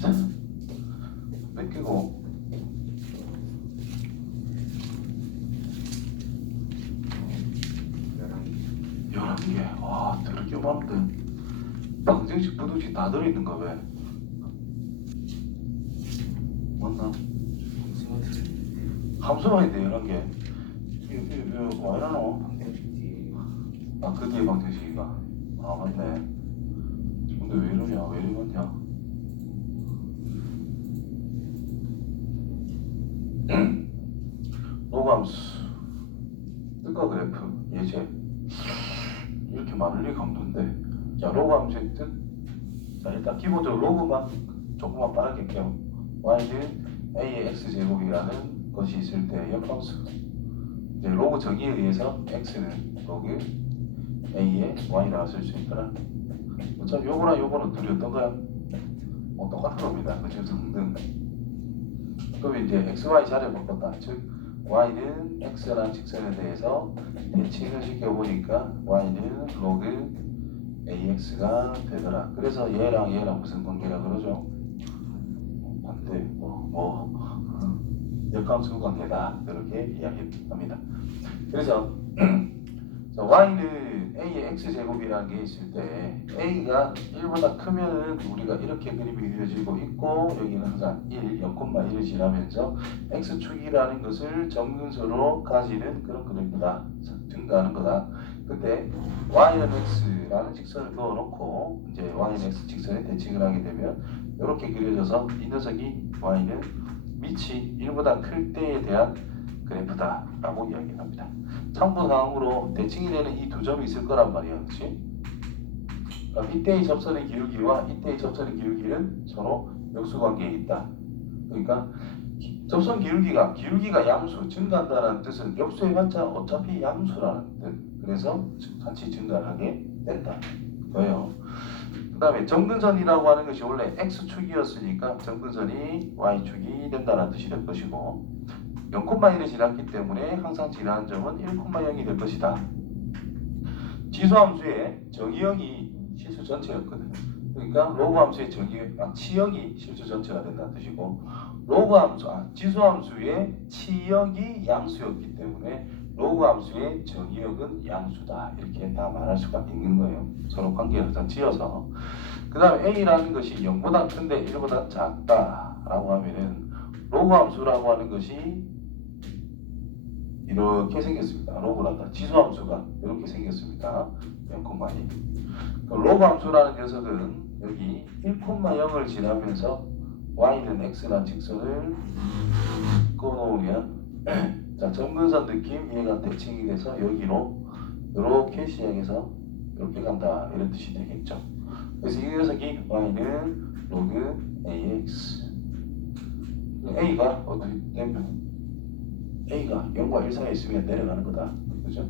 봅시다. 몇 개고? 11개. 와, 더럽게 많은데. 방정식, 부등식 다 들어있는가, 왜? 맞나? 함수만 있대, 11개. 이거 왜 이러노? 아, 그 뒤에 방정식이가. 아, 맞네. 근데 왜 이러냐? 왜 이러냐? 로그함수, 뜻과 그래프, 예제. 이렇게 많을 리가 없는데. 자, 로그함수의 뜻. 자, 일단 기본적으로 로그만 조금만 빠르게 껴. y는 a의 x제곱이라는 것이 있을 때 역함수. 이제 로그 정의에 의해서 x는 로그 a의 y라고 쓸 수 있더라. 어차피 요거랑 요거는 둘이 어떤 거야? 똑같은 겁니다. 그죠? 등등. 그럼 이제 xy 자리를 바꿨다. 즉 y는 x라는 직선에 대해서 대칭을 시켜보니까 y는 로그 ax가 되더라. 그래서 얘랑 얘랑 무슨 관계라 그러죠? 반대 역함수 관계다. 그렇게 이야기합니다. 그래서 y는 a의 x제곱이라는 게 있을 때 a가 1보다 크면은 우리가 이렇게 그림이 그려지고 있고 여기는 항상 1, 0,1을 지나면서 x축이라는 것을 정근서로 가지는 그런 그림이다. 증가하는 거다. 그때 y는 x라는 직선을 그어놓고 이제 y는 x 직선에 대칭을 하게 되면 이렇게 그려져서 이 녀석이 y는 밑이 1보다 클 때에 대한 그래프다 라고 이야기합니다. 참고사항으로 대칭이 되는 이 두 점이 있을 거란 말이야. 그치? 그럼 이때의 접선의 기울기와 이때의 접선의 기울기는 서로 역수관계에 있다. 그러니까 접선 기울기가 양수, 증가한다는 뜻은 역수해봤자 어차피 양수라는 뜻. 그래서 같이 증가하게 된다. 거예요. 그 다음에 정근선이라고 하는 것이 원래 x축이었으니까 정근선이 y축이 된다는 뜻이 될 것이고 0,1을 지났기 때문에 항상 지나는 점은 1,0이 될 것이다. 지수함수의 정의역이 실수 전체였거든. 그러니까 로그함수의 치역이 실수 전체가 된다는 뜻이고 지수함수의 치역이 양수였기 때문에 로그함수의 정의역은 양수다. 이렇게 다 말할 수가 있는 거예요. 서로 관계를 다 지어서. 그 다음에 a라는 것이 0보다 큰데 1보다 작다라고 하면은 로그함수라고 하는 것이 이렇게 생겼습니다. 로그란다. 지수함수가 이렇게 생겼습니다. 0,2. 로그함수라는 녀석은 여기 1,0을 지나면서 y는 x라는 직선을 그어놓으면 자, 정근선 느낌 얘가 대칭이 돼서 여기로 이렇게 시작해서 이렇게 간다. 이런 뜻이 되겠죠. 그래서 이 녀석이 y는 로그 ax a가 어떻게 되면 a가 0과 1 사이에 있으면 내려가는 거다. 그죠?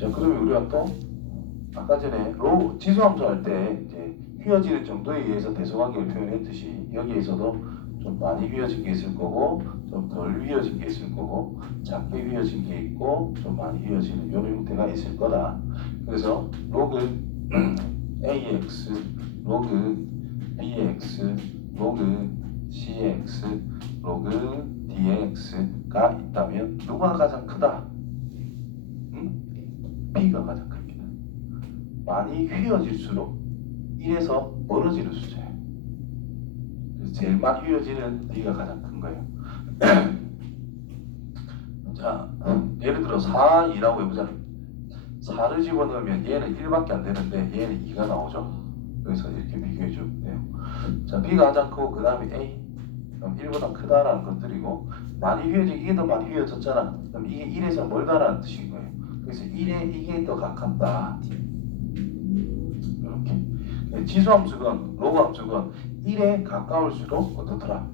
자, 그러면 우리가 또 아까 전에 지수함수 할 때 이제 휘어지는 정도에 의해서 대소관계를 표현했듯이 여기에서도 좀 많이 휘어진 게 있을 거고 좀 덜 휘어진 게 있을 거고 작게 휘어진 게 있고 좀 많이 휘어지는 이런 형태가 있을 거다. 그래서 로그 ax, 로그 bx, 로그 cx, 로그 dx가 있다면 누가 가장 크다? b가 가장 큽니다. 많이 휘어질수록 1에서 멀어지는 숫자예요. 그래서 제일 많이 휘어지는 b가 가장 큰 거예요. 자, 예를 들어 4, 2라고 해보자. 4를 집어넣으면 얘는 1밖에 안 되는데 얘는 2가 나오죠. 그래서 이렇게 비교해 주면 돼요. 자, b가 가장 크고 그 다음에 a. 그럼 1보다 크다라는 것들이고 많이 이게 더 많이 휘어졌잖아. 그럼 이게 1에서 멀다라는 뜻인 거예요. 그래서 1에 이게 더 가깝다. 이렇게. 지수함수건, 로그함수건 1에 가까울수록 어떻더라?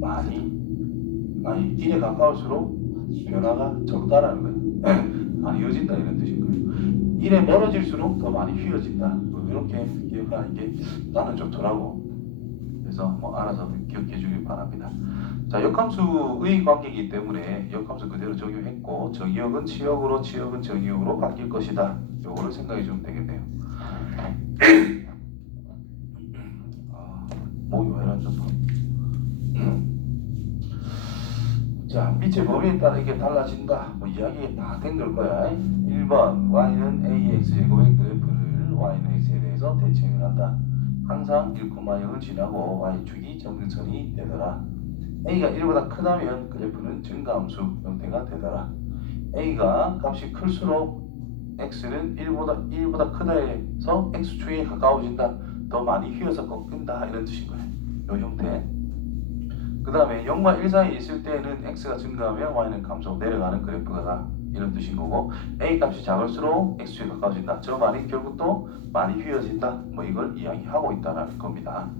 많이 1에 가까울수록 변화가 적다라는 거예요. 많이 휘어진다 이런 뜻인 거예요. 1에 멀어질수록 더 많이 휘어진다. 뭐 이렇게 기억하는 게 나는 좋더라고. 그래서 뭐 알아서 기억해 주길 바랍니다. 자, 역함수의 관계이기 때문에 역함수 그대로 적용했고 정의역은 치역으로 치역은 정의역으로 바뀔 것이다. 요거를 생각해 주면 되겠네요. 밑에 범위에 따라 이게 달라진다. 뭐 이야기 다 된 걸 거야. 1번 y는 ax 제곱의 그래프를 y는 x에 대해서 대칭을 한다. 항상 1,0을 지나고 y축이 점근선이 되더라. a가 1보다 크다면 그래프는 증가함수 형태가 되더라. a가 값이 클수록 x는 1보다 크다 해서 x축에 가까워진다. 더 많이 휘어서 꺾인다. 이런 뜻인 거예요. 이 형태. 그 다음에 0과 1 사이에 있을 때는 x가 증가하면 y는 감소 내려가는 그래프가 이런 뜻인 거고, a 값이 작을수록 x축에 가까워진다. 저 말이 결국 또 많이 휘어진다. 뭐 이걸 이야기하고 있다는 겁니다.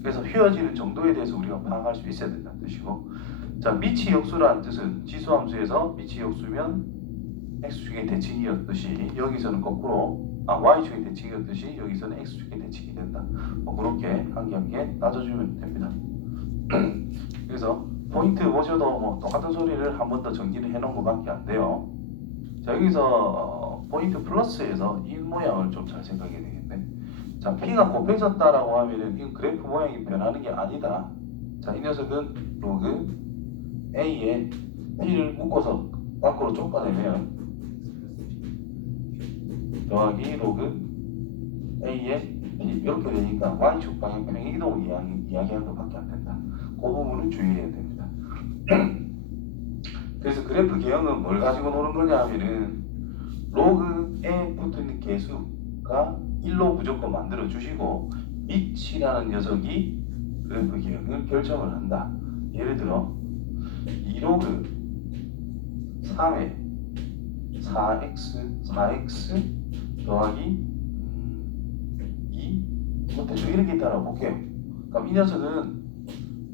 그래서 휘어지는 정도에 대해서 우리가 파악할 수 있어야 된다는 뜻이고, 자, 미치 역수라는 뜻은 지수함수에서 미치 역수면 x축의 대칭이었듯이 여기서는 거꾸로 y축의 대칭이었듯이 여기서는 x축의 대칭이 된다. 뭐 그렇게 한 개 한 개 따져주면 됩니다. 그래서 포인트 보셔도 뭐 똑같은 소리를 한 번 더 정리를 해놓은 것밖에 안 돼요. 자, 여기서 포인트 플러스에서 이 모양을 좀 잘 생각해야 되겠네. 자, P가 곱해졌다라고 하면은 이 그래프 모양이 변하는 게 아니다. 자, 이 녀석은 로그 A에 P를 묶어서 밖으로 쫓아내면 더하기 로그 A에 P 이렇게 되니까 Y축 방향 평행이동을 이야기하는 것밖에 안 된다. 그 부분을 주의해야 됩니다. 그래서 그래프 개형은 뭘 가지고 노는 거냐 하면은 로그에 붙어있는 개수가 1로 무조건 만들어 주시고 밑이라는 녀석이 그래프 개형을 결정을 한다. 예를 들어 2로그 3에 4x 더하기 2 뭐 대충 이렇게 따라 볼게요. 그럼 이 녀석은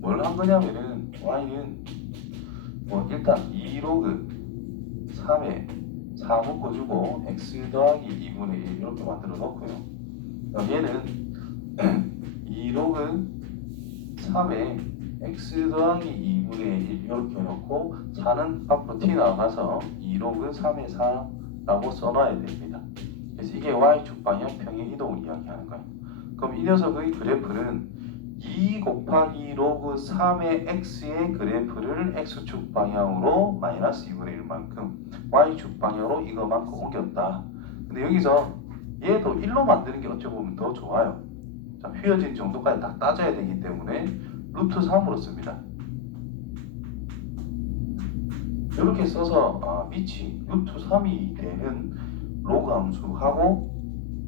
뭘 한 거냐면은 y는 뭐 일단 2로그 3에 4 묶어주고 x 더하기 2분의 1 이렇게 만들어 놓고요. 그럼 얘는 2로그 3에 x 더하기 2분의 1 이렇게 놓고 4는 앞으로 튀어나가서 2로그 3에 4라고 써놔야 됩니다. 그래서 이게 y축 방향 평행 이동을 이야기하는 거예요. 그럼 이 녀석의 그래프는 2 곱하기 로그 3의 x의 그래프를 x축 방향으로 마이너스 2분의 1만큼 y축 방향으로 이거만큼 옮겼다. 근데 여기서 얘도 1로 만드는 게 어찌 보면 더 좋아요. 자, 휘어진 정도까지 다 따져야 되기 때문에 루트 3으로 씁니다. 이렇게 써서 밑이 루트 3이 되는 로그 함수하고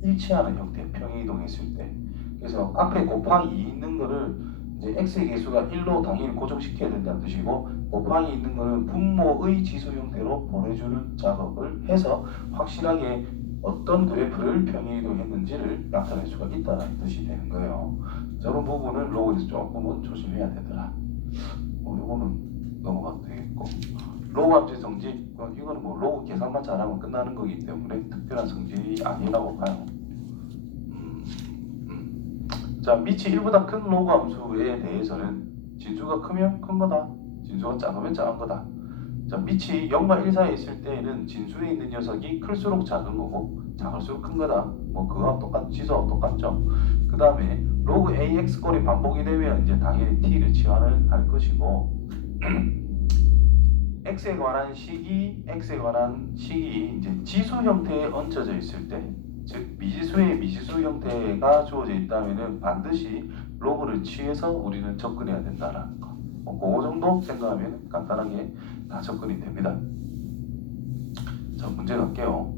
일치하는 형태 평행 이동했을 때, 그래서 앞에 곱하기 2 있는 거를 이제 x의 개수가 1로 당연히 고정시켜야 된다는 뜻이고, 곱하기 있는 거는 분모의 지수 형태로 보내주는 작업을 해서 확실하게 어떤 그래프를 평행 이동했는지를 나타낼 수가 있다는 뜻이 되는 거예요. 저런 부분을 로그에서 조금은 조심해야 되더라. 이거는 넘어가도 되겠고, 로그 함수의 성질, 이거는 뭐 로그 계산만 잘하면 끝나는 거기 때문에 특별한 성질이 아니라고 봐요. 자, 밑이 1보다 큰 로그 함수에 대해서는 진수가 크면 큰 거다, 진수가 작으면 작은 거다. 자, 밑이 0과 1 사이에 있을 때에는 진수에 있는 녀석이 클수록 작은 거고 작을수록 큰 거다. 뭐 그거와 지수와 똑같죠. 그 다음에 로그 ax 꼴이 반복이 되면 이제 당연히 t를 치환을 할 것이고 x에 관한 식이 이제 지수 형태에 얹혀져 있을 때, 즉 미지수의 미지수 형태가 주어져 있다면은 반드시 로그를 취해서 우리는 접근해야 된다는 거. 그 정도 생각하면 간단하게 다 접근이 됩니다. 자, 문제 갈게요.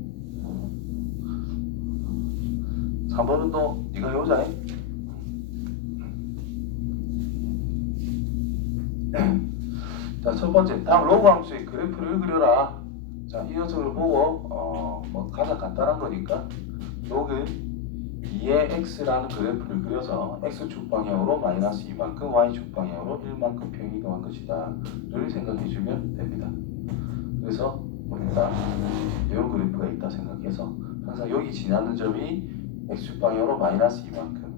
3번은 또 네가 해오자. 자, 첫 번째, 다음 로그 함수의 그래프를 그려라. 자, 이 녀석을 보고 뭐 가장 간단한 거니까 로그 2의 x라는 그래프를 그려서 x축 방향으로 마이너스 2만큼 y축 방향으로 1만큼 평이동한 것이다 를 생각해 주면 됩니다. 그래서 일단 이런 그래프가 있다 생각해서 항상 여기 지나는 점이 x축 방향으로 마이너스 2만큼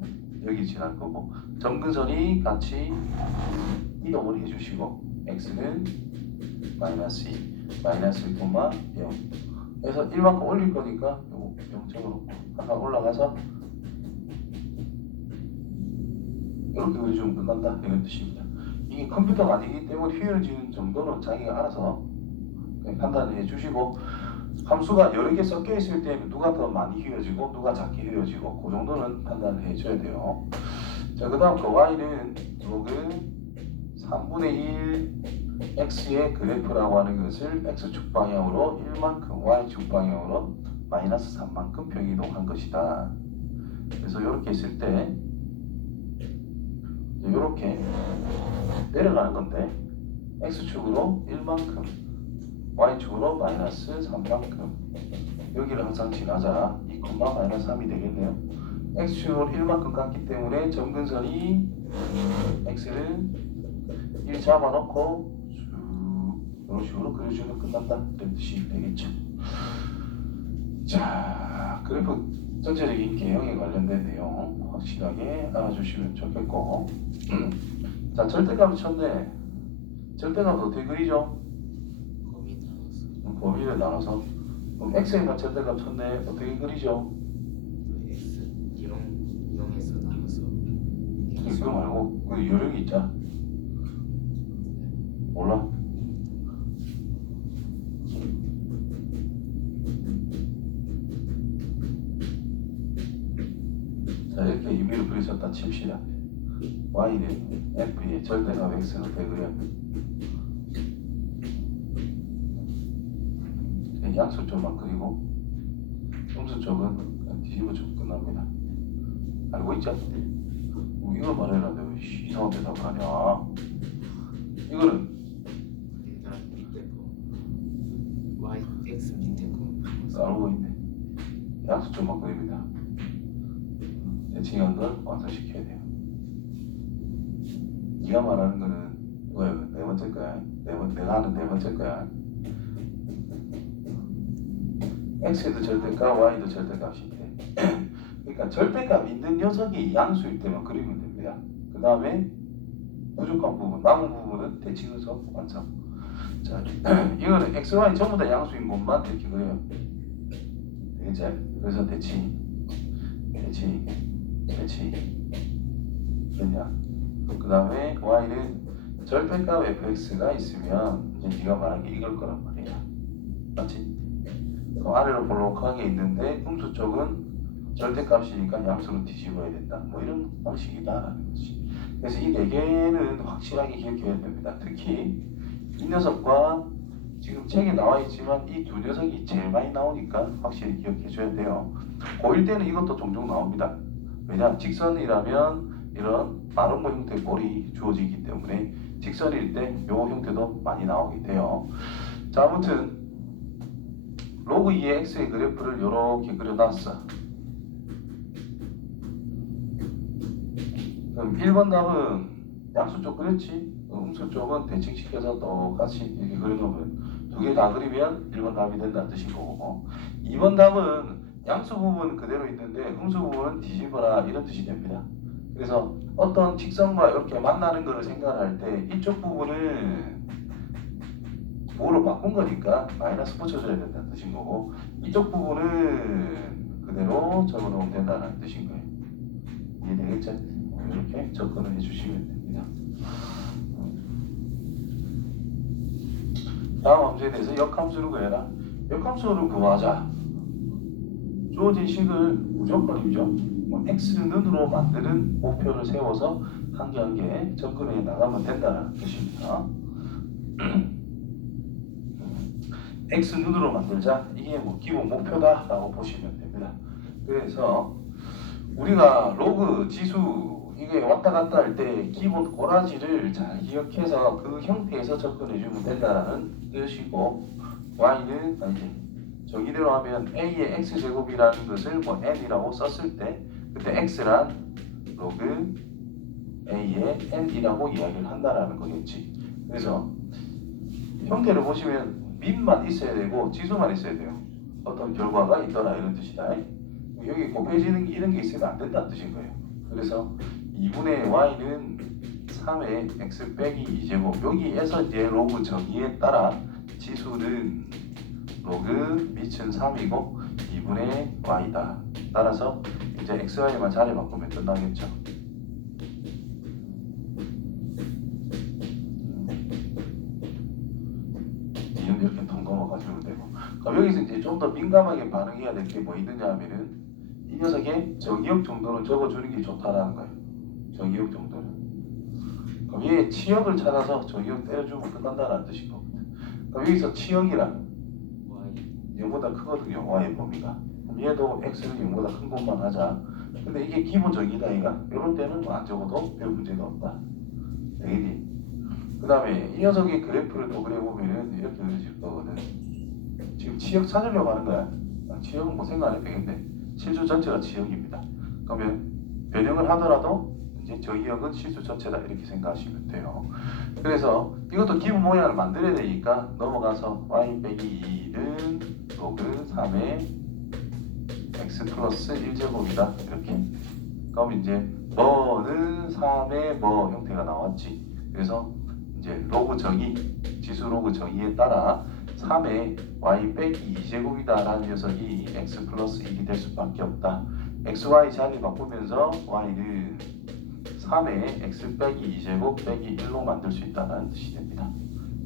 여기 지날 거고, 점근선이 같이 이동을 해주시고 x는 마이너스 2, 마이너스 1,0 그래서 1만큼 올릴 거니까 0점으로 하나 올라가서 이렇게 그려주면 끝난다 이런 뜻입니다. 이게 컴퓨터가 아니기 때문에 휘어지는 정도는 자기가 알아서 판단해 주시고, 함수가 여러 개 섞여 있을 때는 누가 더 많이 휘어지고 누가 작게 휘어지고 그 정도는 판단을 해줘야 돼요. 자, 그 다음 그 y는 로그 3분의 1 x의 그래프라고 하는 것을 x축 방향으로 1만큼, y축 방향으로 마이너스 3만큼 평이동한 것이다. 그래서 이렇게 있을 때 이렇게 내려가는 건데 x축으로 1만큼, y축으로 마이너스 3만큼, 여기를 항상 지나자 2, 마이너스 3이 되겠네요. x축으로 1만큼 갔기 때문에 점근선이 x를 1 잡아놓고 이런 식으로 그려주면 끝난다, 이런 뜻이 되겠죠. 자, 그래프 전체적인 개형에 관련된 내용 확실하게 알아주시면 좋겠고, 자, 절대값을 쳤네. 절대값 어떻게 그리죠? 범위를 나눠서. 그럼 x에만 절대값 쳤네. 어떻게 그리죠? x 0에서 나눠서 그거 말고 그 요령이 있잖아. 몰라? 자, 이렇게 임의로 그리셨다 칩시다. y는 f의 절대값 x로 되그려. 양수 쪽만 그리고 음수 쪽은 그냥 뒤집어 주면 끝납니다. 알고 있죠? 이걸 말해라. 내가 이상한 대답을 하냐? 이거는 얘들아 밑에 거 y x 밑에 거 알고 있네. 양수 쪽만 그립니다. 대칭한 걸 완성시켜야 돼요. 네가 말하는 거는 왜 네 번째 거야? 내가 하는 네 번째 거야. x도 절대값, y도 절대값인데 그러니까 절대값 있는 녀석이 양수일 때만 그리면 됩니다. 그 다음에 부족한 부분, 남은 부분은 대칭해서 완성. 자, 이거는 x, y 전부 다 양수인 것만 이렇게 그려요. 되겠지? 그래서 대칭 됐냐? 그 다음에 y는 절대값 fx가 있으면 이제 네가 말한 게 이걸 거란 말이야. 맞지? 아래로 볼록하게 있는데 음수 쪽은 절대값이니까 양수로 뒤집어야 된다. 뭐 이런 방식이다라는 거지. 그래서 이 네 개는 확실하게 기억해야 됩니다. 특히 이 녀석과 지금 책에 나와 있지만 이 두 녀석이 제일 많이 나오니까 확실히 기억해 줘야 돼요. 고1 때는 이것도 종종 나옵니다. 왜냐? 직선이라면 이런 마름모 형태의 꼴이 주어지기 때문에 직선일 때 이 형태도 많이 나오게 돼요. 자, 아무튼 로그 2의 x의 그래프를 이렇게 그려놨어. 그럼 1번 답은 양수 쪽 그렸지? 음수 쪽은 대칭시켜서 똑같이 이렇게 그려놓으면 두 개 다 그리면 1번 답이 된다는 뜻인 거고, 2번 답은 양수 부분은 그대로 있는데 음수 부분은 뒤집어라, 이런 뜻이 됩니다. 그래서 어떤 직선과 이렇게 만나는 것을 생각할 때 이쪽 부분은 뭐로 바꾼 거니까 마이너스 붙여줘야 된다는 뜻인 거고, 이쪽 부분은 그대로 적어놓으면 된다는 뜻인 거예요. 이해되겠죠? 이렇게 접근을 해주시면 됩니다. 다음 함수에 대해서 역함수를 구해라. 역함수를 구하자. 주어진 식을 무조건이죠. 뭐 x는으로 만드는 목표를 세워서 한 개 한 개 접근해 나가면 된다는 뜻입니다. x 눈으로 만들자. 이게 뭐 기본 목표다라고 보시면 됩니다. 그래서 우리가 로그 지수 이게 왔다 갔다 할 때 기본 꼬라지를 잘 기억해서 그 형태에서 접근해 주면 된다라는 뜻이고, y는 이제 저기대로 하면 a의 x제곱이라는 것을 뭐 n이라고 썼을 때 그때 x란 로그 a의 n이라고 이야기를 한다라는 거겠지. 그래서 형태를 보시면 민만 있어야 되고 지수만 있어야 돼요. 어떤 결과가 있더라, 이런 뜻이다. 여기 곱해지는 이런 게 있으면 안 된다는 뜻인 거예요. 그래서 2분의 y는 3의 x 빼기 2제곱, 여기에서 이제 로그 정의에 따라 지수는 로그 밑은 3이고 2분의 y다. 따라서 이제 x, y만 자리 바꾸면 끝나겠죠. 그럼 여기서 이제 좀 더 민감하게 반응해야 될 게 뭐 있느냐 하면은 이 녀석의 정의역 정도는 적어주는 게 좋다라는 거예요. 정의역 정도는. 그럼 얘 치역을 찾아서 정의역 때려주면 끝난다는 뜻인 겁니다. 그럼 여기서 치역이란 Y 0보다 크거든요. y의 범위가. 그럼 얘도 x는 0보다 큰 것만 하자. 근데 이게 기본 정의다 이가. 이럴 때는 뭐 안 적어도 별 문제가 없다. 되겠니? 그 다음에 이 녀석의 그래프를 또 그려보면은 이렇게 그려질 거거든. 지금 치역 찾으려고 하는 거야. 치역은 뭐 생각 안 해도 되겠네. 실수 전체가 치역입니다. 그러면 변형을 하더라도 이제 정의역은 실수 전체다 이렇게 생각하시면 돼요. 그래서 이것도 기본 모양을 만들어야 되니까 넘어가서 y 빼기 2는 로그 3의 x 플러스 1제곱이다 이렇게. 그럼 이제 뭐는 3의 뭐 형태가 나왔지. 그래서 이제 로그 정의, 지수 로그 정의에 따라 3의 y 빼기 2제곱이다 라는 녀석이 x 플러스 1이 될 수밖에 없다. xy 자리 바꾸면서 y는 3의 x 빼기 2제곱 빼기 1로 만들 수 있다는 뜻이 됩니다.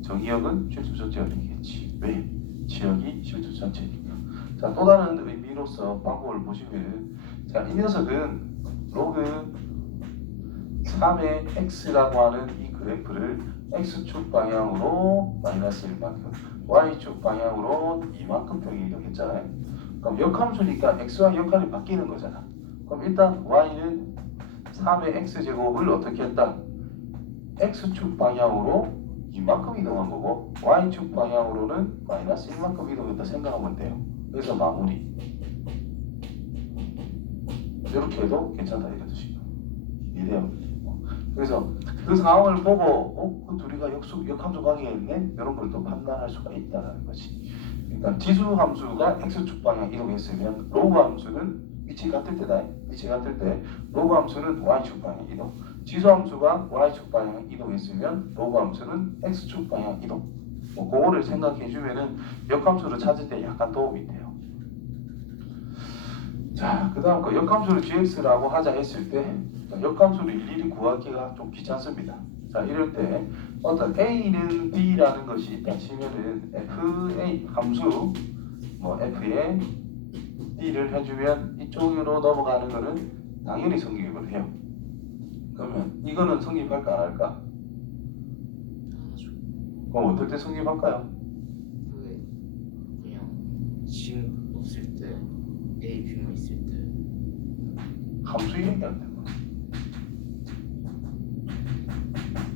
정의역은 실수 전체가 되겠지. 왜? 지역이 실수 전체니까. 자, 또 다른 의미로서 방법을 보시면, 자, 이 녀석은 로그 3의 x라고 하는 이 그래프를 x축 방향으로 마이너스 1만큼, y축 방향으로 2만큼 평행이동 했잖아요. 그럼 역함수니까 x와 역할이 바뀌는 거잖아. 그럼 일단 y는 3의 x제곱을 어떻게 했다? x축 방향으로 이만큼 이동한 거고 y축 방향으로는 마이너스 1만큼 이동했다 생각하면 돼요. 그래서 마무리. 이렇게 해도 괜찮다 이런 뜻이에요. 이해돼요? 그래서 그 상황을 보고 그 둘이가 역함수 관계겠네? 이런 걸 또 판단할 수가 있다는 거지. 그러니까 지수 함수가 x축 방향 이동했으면 로그 함수는 위치 같을 때다. 위치 같을 때 로그 함수는 y축 방향 이동. 지수 함수가 y축 방향 이동했으면 로그 함수는 x축 방향 이동. 뭐 그거를 생각해 주면은 역함수를 찾을 때 약간 도움이 돼요. 자, 그다음 그 역함수를 gx라고 하자 했을 때 역함수를 일일이 구하기가 좀 귀찮습니다. 자, 이럴 때 어떤 a는 b라는 것이 있다 치면은 fa 함수 뭐 f에 b를 해주면 이쪽으로 넘어가는 거는 당연히 성립을 해요. 그러면 이거는 성립할까 안 할까? 그럼 어떨 때 성립할까요? 그냥 지금 없을 때 A, B만 있을 때 함수 이름이 안 되고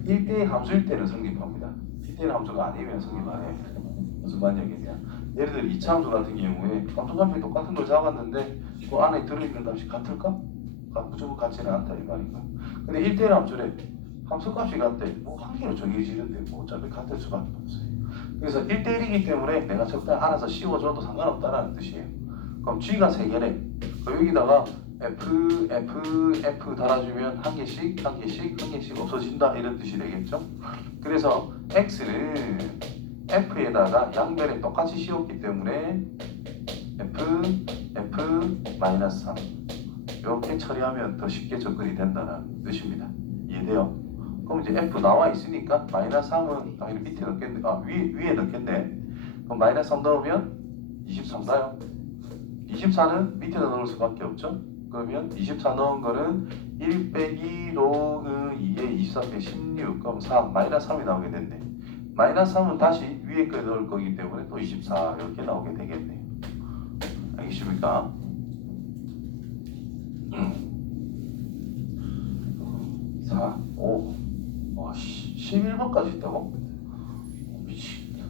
1대1 함수일 때는 성립합니다. 1대1 함수가 아니면 성립 안 해요. 무슨 말이겠냐? 예를 들어 2차 함수 같은 경우에 함수값이 똑같은 걸 잡았는데 그 안에 들어있는 값이 같을까? 무조건 같지는 않다 이 말인가. 근데 1대1 함수래. 함수값이 같대. 뭐 한 개로 정해지는데 뭐 어차피 같을 수밖에 없어요. 그래서 1대1이기 때문에 내가 적당히 알아서 씌워줘도 상관없다는 뜻이에요. 그럼 G가 3개래. 여기다가 F 달아주면 한 개씩 없어진다 이런 뜻이 되겠죠. 그래서 X는 F에다가 양변에 똑같이 씌웠기 때문에 F-3 이렇게 처리하면 더 쉽게 접근이 된다는 뜻입니다. 이해돼요? 그럼 이제 F 나와 있으니까 -3은 당연히 밑에 넣겠네. 위에 넣겠네. 그럼 -3 넣으면 23가요. 24는 밑에다 넣을 수밖에 없죠. 그러면 24 넣은 거는 1 빼기 로그 2에 23 빼기 16 그럼 3 -3이 나오게 됐네. -3은 다시 위에 거에 넣을 거기 때문에 또 24 이렇게 나오게 되겠네요. 알겠습니까? 4, 5, 11번까지 있다고? 미치겠다.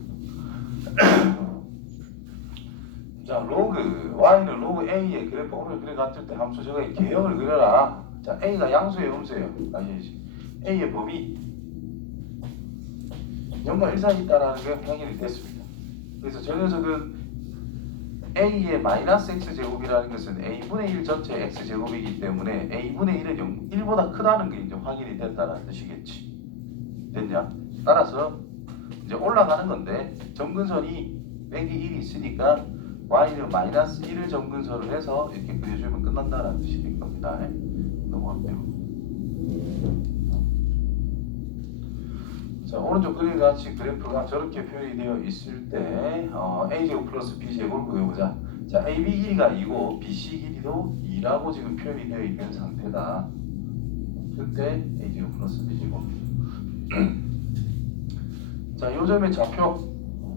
자, 로그 y는 로그 a의 그래프 오늘 그래 같을 때 함수 저거의 개형을 그려라. 자, a가 양수예요, 음수예요? 아니지. a의 범위 0과 1 사이에 있다라는 게 확인이 됐습니다. 그래서 저 녀석은 a의 마이너스 x제곱이라는 것은 a분의 1 전체 x제곱이기 때문에 a분의 1은 1보다 크다는 게 이제 확인이 됐다는 뜻이겠지. 됐냐? 따라서 이제 올라가는 건데 점근선이 빼기 1이 있으니까 y는 -1을 점근선을 해서 이렇게 그려주면 끝난다는 뜻이 될 겁니다. 넘어갈게요. 자, 오른쪽 그림 같이 그래프가 저렇게 표현이 되어 있을 때 a제곱 플러스 b제곱을 구해보자. 자, AB 길이가 2고 BC 길이도 2라고 지금 표현이 되어 있는 상태다. 그때 a제곱 플러스 b제곱. 자, 요점의 좌표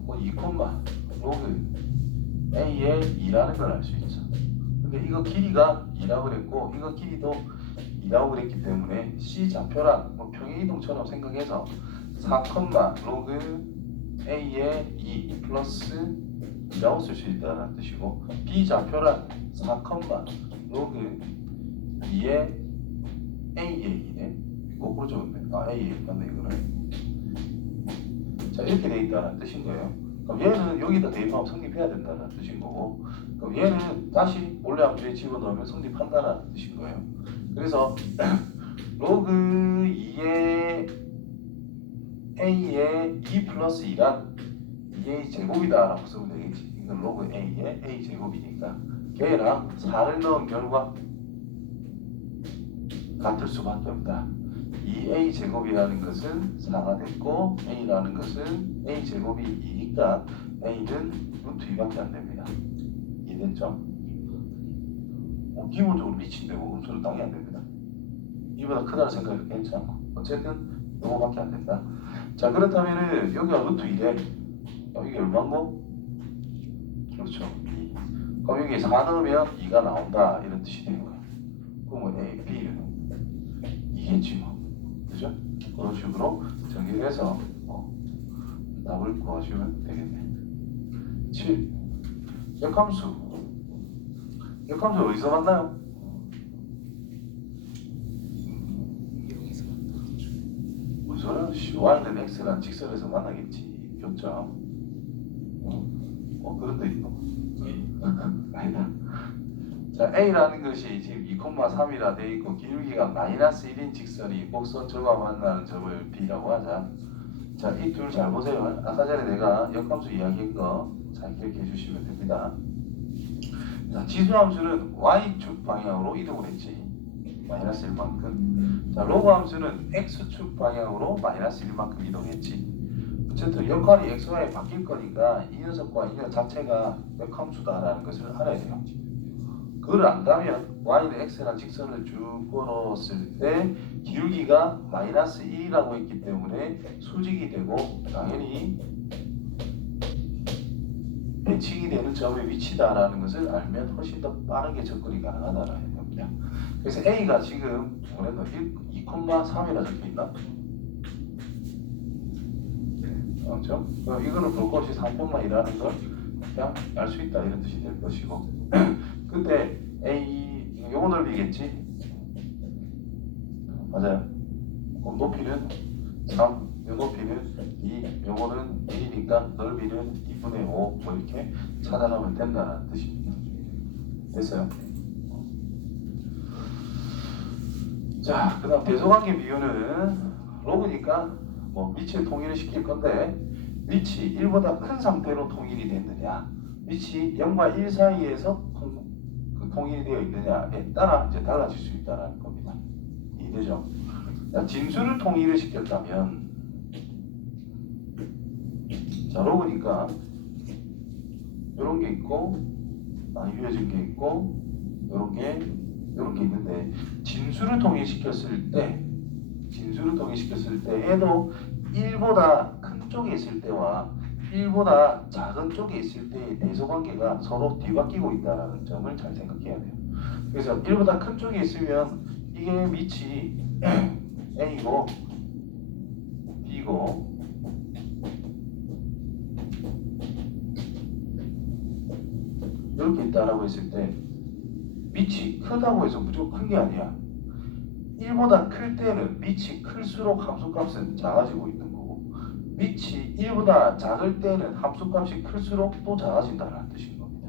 뭐 2, 로그 a의 2라는 걸 알 수 있죠. 근데 이거 길이가 2라고 그랬고 이거 길이도 2라고 그랬기 때문에 C 좌표란 뭐 평행이동처럼 생각해서 4, 로그 A의 2 플러스 2라고 쓸 수 있다는 뜻이고 B 좌표란 4, 로그 2의 A의 2네. 거꾸로 적었네. A의 2 맞네 이거는. 자, 이렇게 돼 있다는 뜻인 거예요. 그럼 얘는 여기다 대입하면 성립해야 된다는 뜻인 거고, 그럼 얘는 다시 원래 함수에 집어넣으면 성립한다는 뜻인 거예요. 그래서 로그 2의 a의 2 플러스 2란 2a 제곱이다 라고 쓰면 되겠지. 이건 로그 a의 a 제곱이니까 걔랑 4를 넣은 결과 같을 수밖에 없다. 이 a 제곱이라는 것은 4가 됐고 a라는 것은 a 제곱이 2니까 a는 루트 2밖에 안 됩니다. 이해됐죠? 기본적으로 미친되고 음수는 당연히 안 됩니다. 이보다 크다는 생각이 괜찮고 어쨌든 이거밖에 안 된다. 자, 그렇다면은 여기가 루트 2래. 이게 얼마고? 그렇죠. 2. 그럼 여기 4 넣으면 2가 나온다 이런 뜻이 되는 거예요. 그러면 A, B는 2겠지 뭐. 그죠? 그런 식으로 정리해서 답을 구하시면 되겠네. 7. 역함수. 역함수 어디서 만나요? 여기서 만나죠. 무슨 y는 x란 직선에서 만나겠지. 교점. 그런데 있고. 아니다. 자, a라는 것이 지금 2,3이라 돼 있고 기울기가 마이너스 1인 직선이 곡선 저와 만나는 점을 b라고 하자. 자, 이 둘 잘 보세요. 아까 전에 내가 역함수 이야기한 거 잘 기억해 주시면 됩니다. 자, 지수함수는 y축 방향으로 이동을 했지. 마이너스 1만큼. 자, 로그 함수는 x축 방향으로 마이너스 1만큼 이동했지. 어쨌든 역할이 xy에 바뀔 거니까 이 녀석과 이 녀석 자체가 역함수다라는 것을 알아야 돼요. 그걸 안다면 y는 x라는 직선을 쭉 걸었을 때 기울기가 마이너스 1이라고 했기 때문에 수직이 되고 당연히 배칭이 되는 점의 위치다라는 것을 알면 훨씬 더 빠르게 접근이 가능하다는 겁니다. 그래서 A가 지금 2,3이라 적혀있나? 그렇죠? 그럼 이거는 볼 것이 3,1이라는 걸 그냥 알 수 있다 이런 뜻이 될 것이고 그때 A 요거 넓이겠지? 맞아요. 그럼 높이는 3, 요 높이는 2, 요거는 1이니까 넓이는 2분의 5 뭐 이렇게 찾아가면 된다는 뜻입니다. 됐어요? 자, 그 다음 대소관계 비교는 로그니까 뭐 위치를 통일을 시킬 건데 위치 1보다 큰 상태로 통일이 됐느냐 위치 0과 1 사이에서 통일이 되어 있느냐에 따라 이제 달라질 수 있다는 겁니다. 이해되죠? 진수를 통일을 시켰다면 자, 로그니까 이런 게 있고 이어진 게 있고 이런 게 있는데 진수를 통일시켰을 때 얘도 1보다 큰 쪽에 있을 때와 1보다 작은 쪽에 있을 때의 대소관계가 서로 뒤바뀌고 있다는 점을 잘 생각해야 돼요. 그래서 1보다 큰 쪽에 있으면 이게 밑이 A고 B고 이렇게 있다라고 했을 때 밑이 크다고 해서 무조건 큰 게 아니야. 1보다 클 때는 밑이 클수록 함수값은 작아지고 있는 거고 밑이 1보다 작을 때는 함수값이 클수록 또 작아진다는 뜻인 겁니다.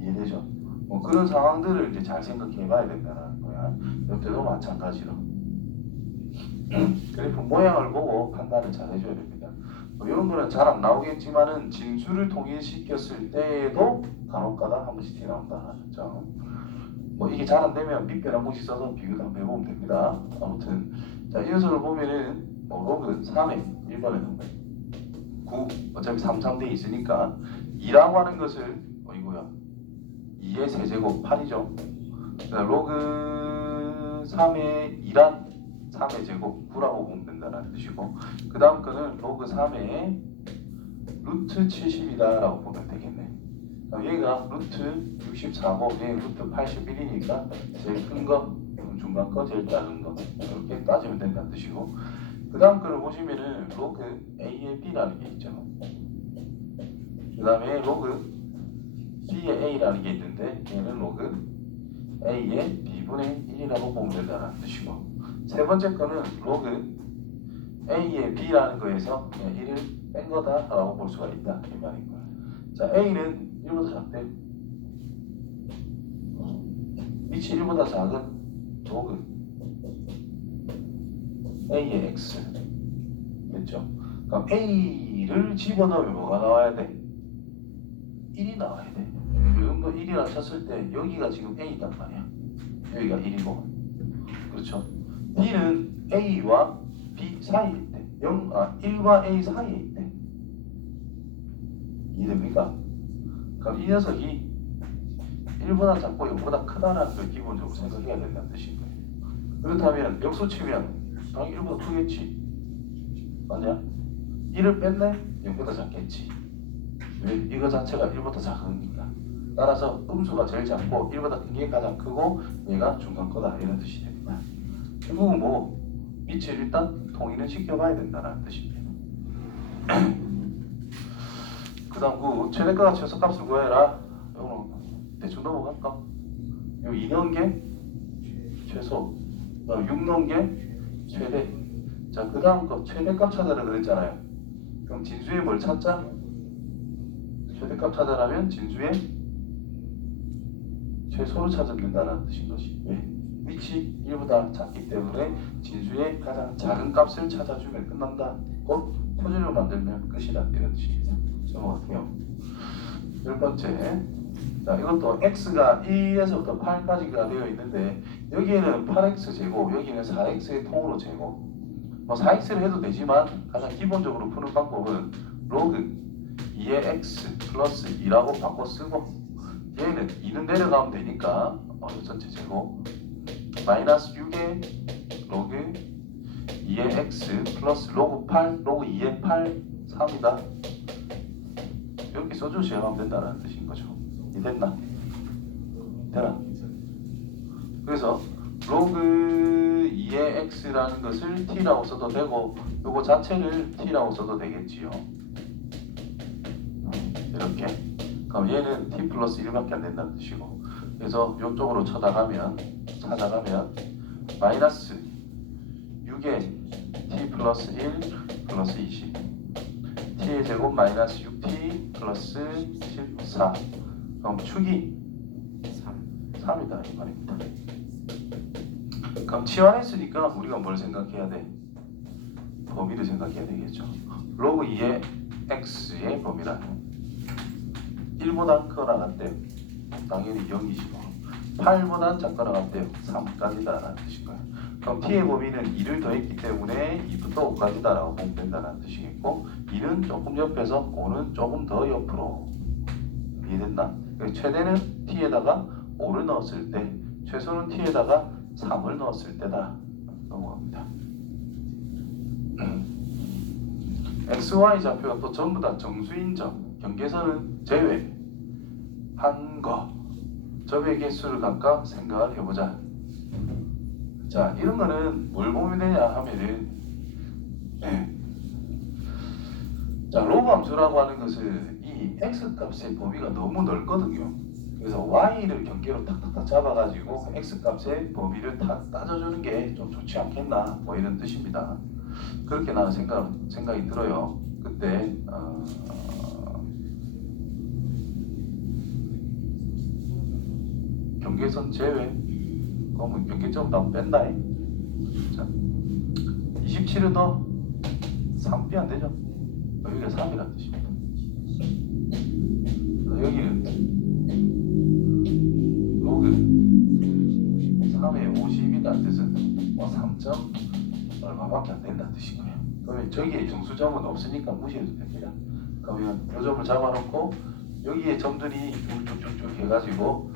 이해되죠? 뭐 그런 상황들을 이제 잘 생각해 봐야 된다는 거야. 이때도 마찬가지로 그래프 모양을 보고 판단을 잘 해줘야 됩니다. 뭐 이런 거는 잘 안 나오겠지만은 진수를 통일시켰을 때에도 간혹가다 한 번씩 튀어나온다는 점. 뭐 이게 잘 안 되면 밑변 한 번씩 써서 비교도 한번 해보면 됩니다. 아무튼 자, 이 녀석을 보면은 로그 3에 1번에 넣은 거예요. 9 어차피 3, 3대 있으니까 2라고 하는 것을 이거야 2의 세제곱 8이죠. 로그 3의 2란 3의 제곱 9라고 보면 된다는 뜻이고, 그 다음 거는 로그 3의 루트 70이다 라고 보면 되겠네. 얘가 루트 64고 얘 루트 81이니까 제일 큰 거, 중간 거, 제일 작은 거 이렇게 따지면 된다는 뜻이고, 그 다음 거를 보시면은 로그 A의 B라는 게 있죠. 그 다음에 로그 B의 A라는 게 있는데 얘는 로그 A의 B분의 1이라고 보면 된다는 뜻이고, 세 번째 거는 로그 A의 B라는 거에서 그냥 1을 뺀 거다라고 볼 수가 있다 이 말인 거야. 자, A는 1보다 작대. 위치 1보다 작은 로그 A의 X 됐죠? 그럼 A를 집어넣으면 뭐가 나와야 돼? 1이 나와야 돼. 이거 1이라 쳤을 때 여기가 지금 A단 말이야. 여기가 1이고, 그렇죠? B는 A와 B 사이에 있대. 1과 A 사이에 있대. 이해됩니까? 그럼 이 녀석이 1보다 작고 0보다 크다라는 걸 기본적으로 생각해야 된다는 뜻인 거예요. 그렇다면 역수 치면 당연히 1보다 크겠지. 맞냐? 1을 뺐네? 0보다 작겠지. 왜? 이거 자체가 1보다 작으니까. 따라서 음수가 제일 작고 1보다 큰 게 가장 크고 얘가 중간 거다 이런 뜻이 됩니다. 결국은 뭐 밑을 일단 통일은 시켜봐야 된다는 뜻입니다. 그 다음 그 최대가가 최소값을 구해라. 이거는 대충 넘어갈까? 요 2 넣은 게 최소, 6 넣은 게 최대. 자, 그 다음 거 최대값 찾아라 그랬잖아요. 그럼 진수에 뭘 찾자? 최대값 찾아라면 진수에 최소를 찾으면 된다는 뜻인 것이. 왜? 위치 1보다 작기 때문에 진수의 가장 작은 값을 찾아주면 끝난다. 곧 퍼즐을 만들면 끝이다 이런 뜻입니다. 넘어갈게요. 열 번째, 자, 이것도 x가 1에서부터 8까지가 되어 있는데 여기에는 8x 제곱, 여기는 4x의 통으로 제곱. 뭐 4x를 해도 되지만 가장 기본적으로 푸는 방법은 로그 2의 x 플러스 2라고 바꿔 쓰고, 얘는 2는 내려가면 되니까 전체 제곱 마이너스 6의 로그 2의 x 플러스 로그 8 로그 2의 8 3이다. 이렇게 써주셔야 하면 된다는 뜻인 거죠. 이해됐나? 되나? 그래서 로그 2의 x라는 것을 t라고 써도 되고 요거 자체를 t라고 써도 되겠지요. 이렇게. 그럼 얘는 t 플러스 1밖에 안 된다는 뜻이고, 그래서 이쪽으로 찾아가면 마이너스 6의 t 플러스 1 플러스 20 t의 제곱 마이너스 6t 플러스 14. 그럼 축이 3이다 이 말입니다. 그럼 치환했으니까 우리가 뭘 생각해야 돼? 범위를 생각해야 되겠죠. 로그 2의 x의 범위라는 1보다 크거나 같대요. 당연히 0이지고 8보다 작거나 같대요. 3까지다 라는 뜻인 거예요. 그럼 t의 범위는 2를 더했기 때문에 2부터 5까지다 라고 보면 된다는 뜻이겠고, 2는 조금 옆에서 5는 조금 더 옆으로. 이해됐나? 최대는 t에다가 5를 넣었을 때, 최소는 t에다가 3을 넣었을 때다. 넘어갑니다. x, y 좌표가 또 전부 다 정수인 점, 경계선은 제외한 거, 점의 개수를 각각 생각을 해보자. 자, 이런 거는 뭘 보면 되냐 하면은, 자, 로그 함수라고 하는 것은 이 x 값의 범위가 너무 넓거든요. 그래서 y를 경계로 탁탁탁 잡아가지고 x 값의 범위를 다 따져주는 게 좀 좋지 않겠나, 뭐 이런 뜻입니다. 그렇게 나는 생각이 들어요. 그때 경계선 제외, 그러면 경계점 다 뺀다. 자, 27은 너 3B 안 되죠? 여기가 3이라는 뜻입니다. 여기는 로그 3의 50이라는 뜻은 3점 얼마밖에 안 된다는 뜻인 거예요. 그러면 저기에 정수점은 없으니까 무시해도 됩니다. 그러면 이 점을 잡아놓고 여기에 점들이 쭉쭉쭉쭉 해가지고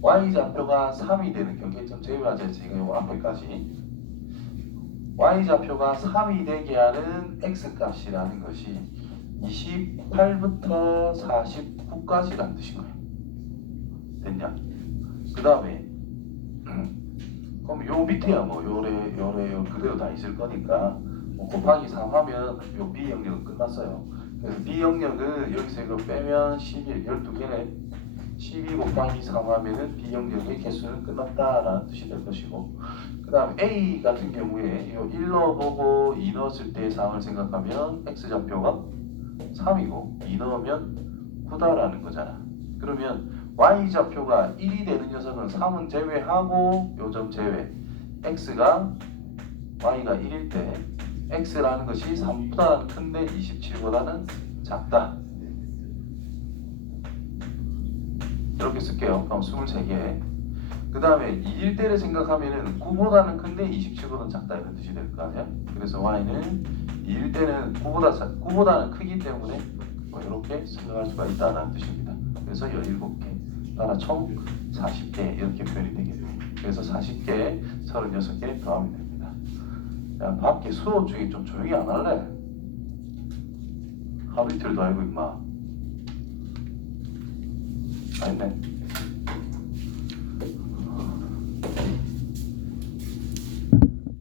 y좌표가 3이 되는 경계점 제외하자 했으니까 요 앞에까지 y좌표가 3이 되게 하는 x값이라는 것이 28부터 49까지라는 뜻인 거예요. 됐냐? 그 다음에 그럼 요 밑에야 뭐 요래 그대로 다 있을 거니까 뭐 곱하기 3 하면 요 B 영역은 끝났어요. 그래서 B 영역은 여기서 이거 빼면 11, 12개네. 12 곱하기 3 하면은 B 영역의 개수는 끝났다라는 뜻이 될 것이고, 그 다음 A 같은 경우에 요 1 넣어보고 2 넣었을 때의 상황을 생각하면 X좌표가 3이고 2 넣으면 9다라는 거잖아. 그러면 Y좌표가 1이 되는 녀석은 3은 제외하고 요 점 제외 X가 Y가 1일 때 X라는 것이 3보다 큰데 27보다는 작다. 이렇게 쓸게요. 그럼 23개. 그 다음에 2일 때를 생각하면은 9보다는 큰데 27보다는 작다 이런 뜻이 될 거 아니야? 그래서 Y는 2일 때는 9보다는 크기 때문에 뭐 이렇게 생각할 수가 있다는 뜻입니다. 그래서 17개. 따라 총 40개 이렇게 표현이 되겠네요. 그래서 40개, 36개 더하면 됩니다. 야, 밖에 수업 중에 좀 조용히 안 할래? 하루 이틀도 알고 임마. 아니네.